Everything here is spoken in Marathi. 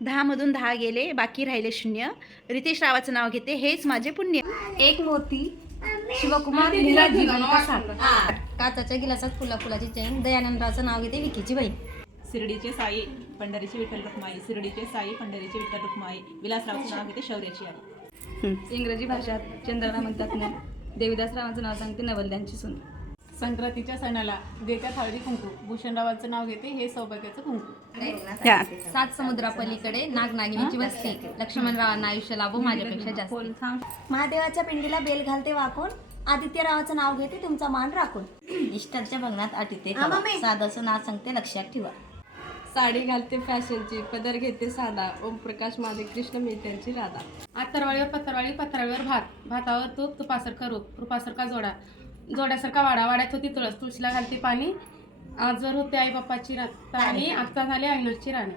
10 मधून 10 गेले, बाकी राहिले 0. रितेश रावाचं नाव घेते, हेच माझे पुण्य. एक मोती शिवकुमार नीरज जिवंत सात. काचाच्या गिलासात फुलाची चैन. दयानंदरावचं नाव घेते, विकीची बहीण. शिर्डीचे साई पंढरीची विठ्ठल रखुमाई. शिर्डीचे साई पंढरीची विठ्ठल रखुमाई. विलासरावचं नाव घेते शौर्याची आई. इंग्रजी भाषेत चंद्रना म्हणतात ना. देवीदास रावांचं नाव सांगते, नवलद्यांची सून. संक्रांतीच्या सणाला देत्यात हळदी कुंकू. भूषणरावाचं नाव घेते, हे सौभाग्याचं कुंकू. सात समुद्रापलीकडे नागनागिनीची वस्ती. लक्ष्मणरावांना आयुष्य लाभो माझ्यापेक्षा जास्त. महादेवाच्या पिंडीला बेल घालते वाकून. आदित्यरावाचं नाव घेते, तुमचा मान राखून. इष्टांच्या बघण्यात आठवते साधाचं नाव सांगते, लक्षात ठेवा. साडी घालते फॅशनची, पदर घेते साधा. ओमप्रकाश माझे कृष्ण मेहत्यांची राधा. आतरवाळीवर पत्रावळी, पत्रावळीवर भात. भातावर तूप, तुपासारखा रूप, रूपासारखा जोडा. जोड्यासारखा वाडा, वाड्यात होती तुळस, तुळशीला घालते पाणी. आजवर होते आई बाप्पाची राणी, आता झाली ऐनोसची राणी.